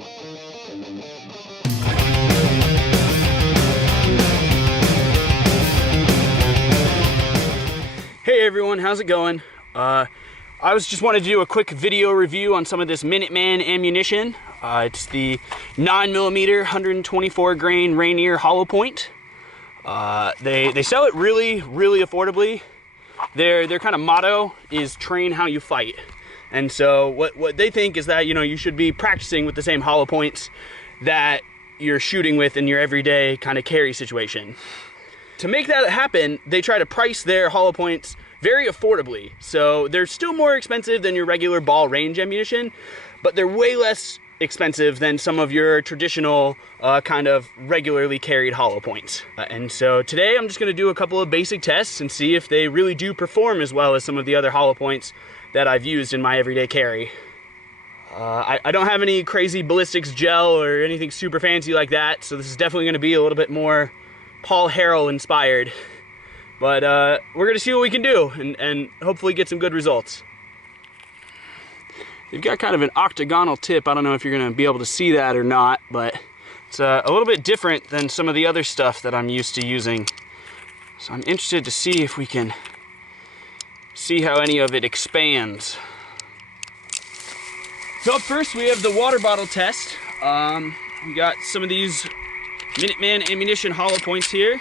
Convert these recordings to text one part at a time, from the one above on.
Hey everyone, how's it going? I just wanted to do a quick video review on some of this Minuteman ammunition. It's the 9mm 124 grain Rainier Hollowpoint. They sell it really affordably. Their kind of motto is train how you fight. And so what they think is that, you know, you should be practicing with the same Hollowpoints that you're shooting with in your everyday kind of carry situation. To make that happen, they try to price their Hollowpoints very affordably. So they're still more expensive than your regular ball range ammunition, but they're way less expensive than some of your traditional kind of regularly carried Hollowpoints. And so today I'm just gonna do a couple of basic tests and see if they really do perform as well as some of the other Hollowpoints that I've used in my everyday carry. I don't have any crazy ballistics gel or anything super fancy like that, so this is definitely gonna be a little bit more Paul Harrell inspired. But we're gonna see what we can do and hopefully get some good results. They've got kind of an octagonal tip. I don't know if you're gonna be able to see that or not, but it's a little bit different than some of the other stuff that I'm used to using. So I'm interested to see if we can see how any of it expands. So up first we have the water bottle test. We got some of these Minuteman ammunition Hollowpoints here,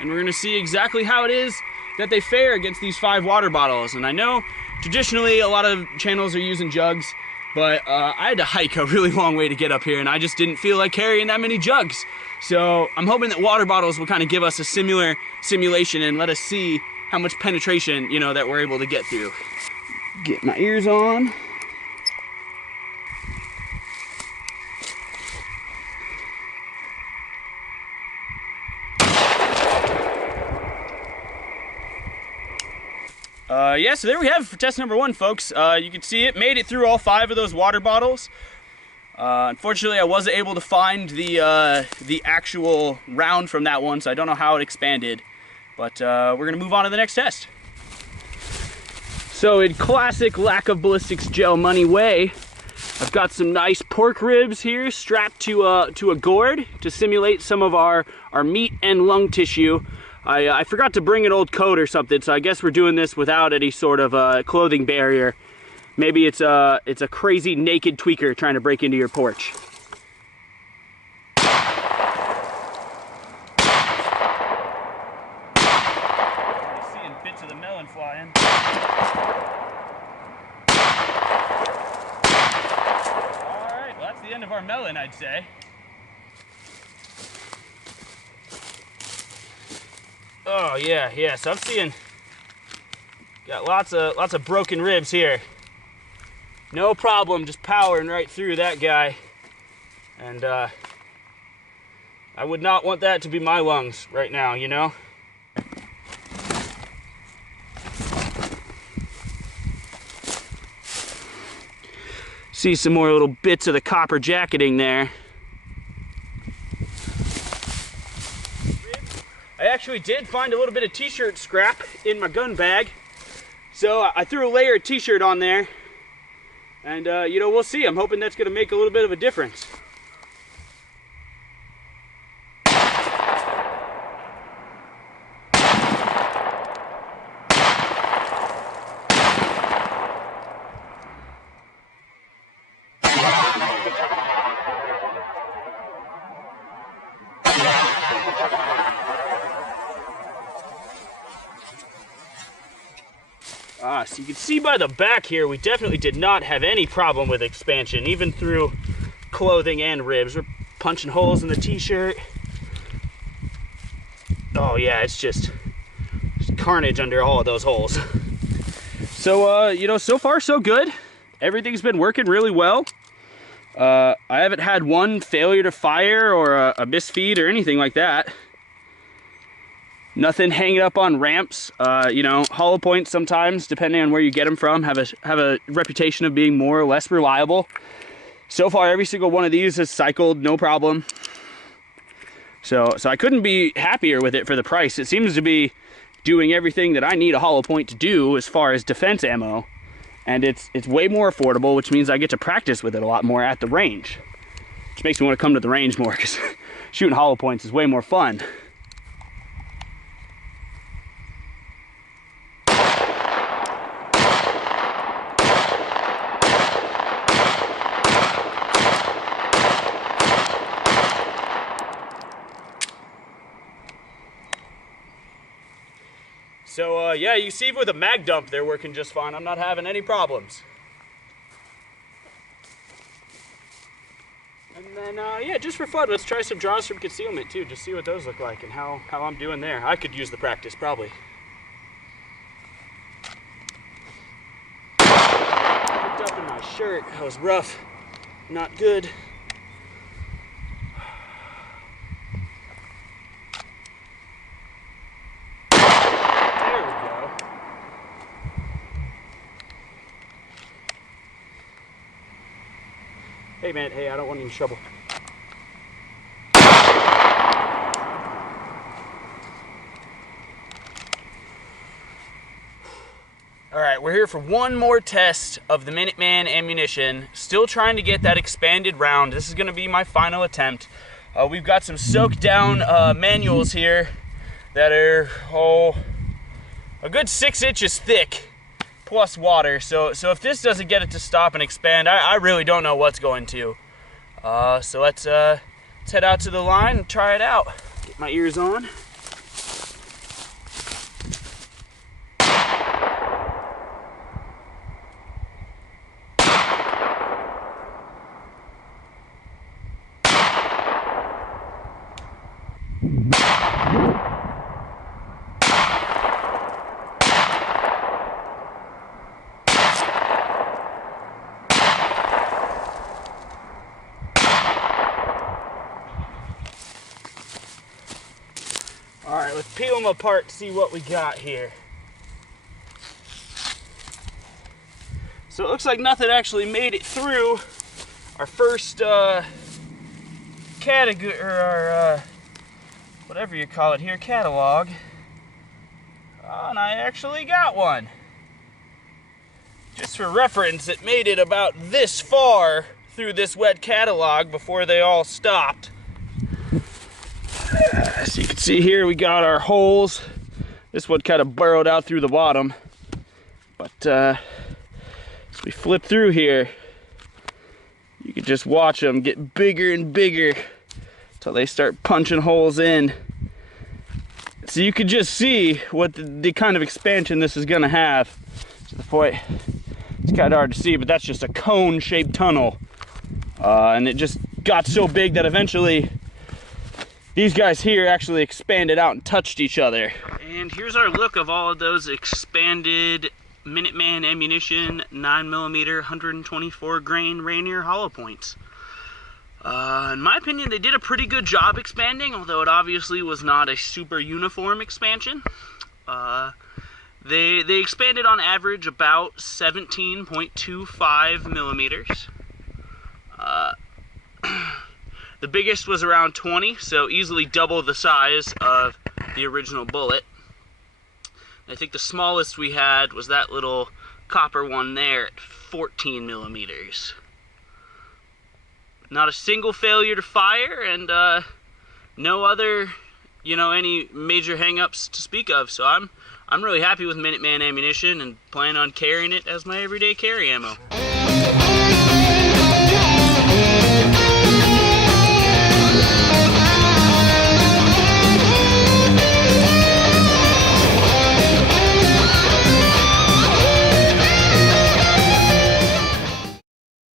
and we're gonna see exactly how it is that they fare against these 5 water bottles. And I know traditionally a lot of channels are using jugs, but I had to hike a really long way to get up here, and I just didn't feel like carrying that many jugs. So I'm hoping that water bottles will kind of give us a similar simulation and let us see how much penetration, you know, that we're able to get through. Get my ears on. Yeah, so there we have it for test number 1, folks. You can see it made it through all 5 of those water bottles. Unfortunately, I wasn't able to find the actual round from that one, so I don't know how it expanded. But we're gonna move on to the next test. So in classic lack of ballistics gel money way, I've got some nice pork ribs here strapped to a gourd to simulate some of our meat and lung tissue. I forgot to bring an old coat or something, so I guess we're doing this without any sort of clothing barrier. Maybe it's a crazy naked tweaker trying to break into your porch. Seeing bits of the melon flying. All right, well that's the end of our melon, I'd say. Oh yeah, so I'm seeing got lots of broken ribs here. No problem, just powering right through that guy. And I would not want that to be my lungs right now, you know? See some more little bits of the copper jacketing there. I actually did find a little bit of t-shirt scrap in my gun bag. So I threw a layer of t-shirt on there. And you know, we'll see. I'm hoping that's gonna make a little bit of a difference. So you can see by the back here, we definitely did not have any problem with expansion, even through clothing and ribs. We're punching holes in the t-shirt. Oh yeah, it's just carnage under all of those holes. So, you know, so far so good. Everything's been working really well. I haven't had one failure to fire or a misfeed or anything like that. Nothing hanging up on ramps. You know, Hollowpoints sometimes, depending on where you get them from, have a reputation of being more or less reliable. So far, every single one of these has cycled, no problem. So I couldn't be happier with it for the price. It seems to be doing everything that I need a Hollowpoint to do as far as defense ammo. And it's way more affordable, which means I get to practice with it a lot more at the range. which makes me want to come to the range more because shooting hollow points is way more fun. So yeah, you see with a mag dump they're working just fine. I'm not having any problems. And then yeah, just for fun, let's try some draws from concealment too, just see what those look like and how I'm doing there. I could use the practice probably. Picked up in my shirt, that was rough, not good. Hey man, hey, I don't want any trouble. Alright, we're here for one more test of the Minuteman ammunition. Still trying to get that expanded round. This is going to be my final attempt. We've got some soaked down manuals here that are, a good 6 inches thick. Plus water, so if this doesn't get it to stop and expand, I really don't know what's going to. So let's head out to the line and try it out. Get my ears on. All right, let's peel them apart to see what we got here. So it looks like nothing actually made it through our first category, or our whatever you call it here, catalog. And I actually got one. Just for reference, it made it about this far through this wet catalog before they all stopped. As you can see here, we got our holes. This one kind of burrowed out through the bottom. But as we flip through here, you can just watch them get bigger and bigger until they start punching holes in. So you can just see what the kind of expansion this is going to have. To the point, it's kind of hard to see, but that's just a cone-shaped tunnel. And it just got so big that eventually these guys here actually expanded out and touched each other. And here's our look of all of those expanded Minuteman ammunition 9mm 124 grain Rainier Hollowpoints. In my opinion, they did a pretty good job expanding, although it obviously was not a super uniform expansion. They expanded on average about 17.25 millimeters. The biggest was around 20, so easily double the size of the original bullet. I think the smallest we had was that little copper one there at 14 millimeters. Not a single failure to fire, and no other, any major hang-ups to speak of. So I'm really happy with Minuteman ammunition and plan on carrying it as my everyday carry ammo.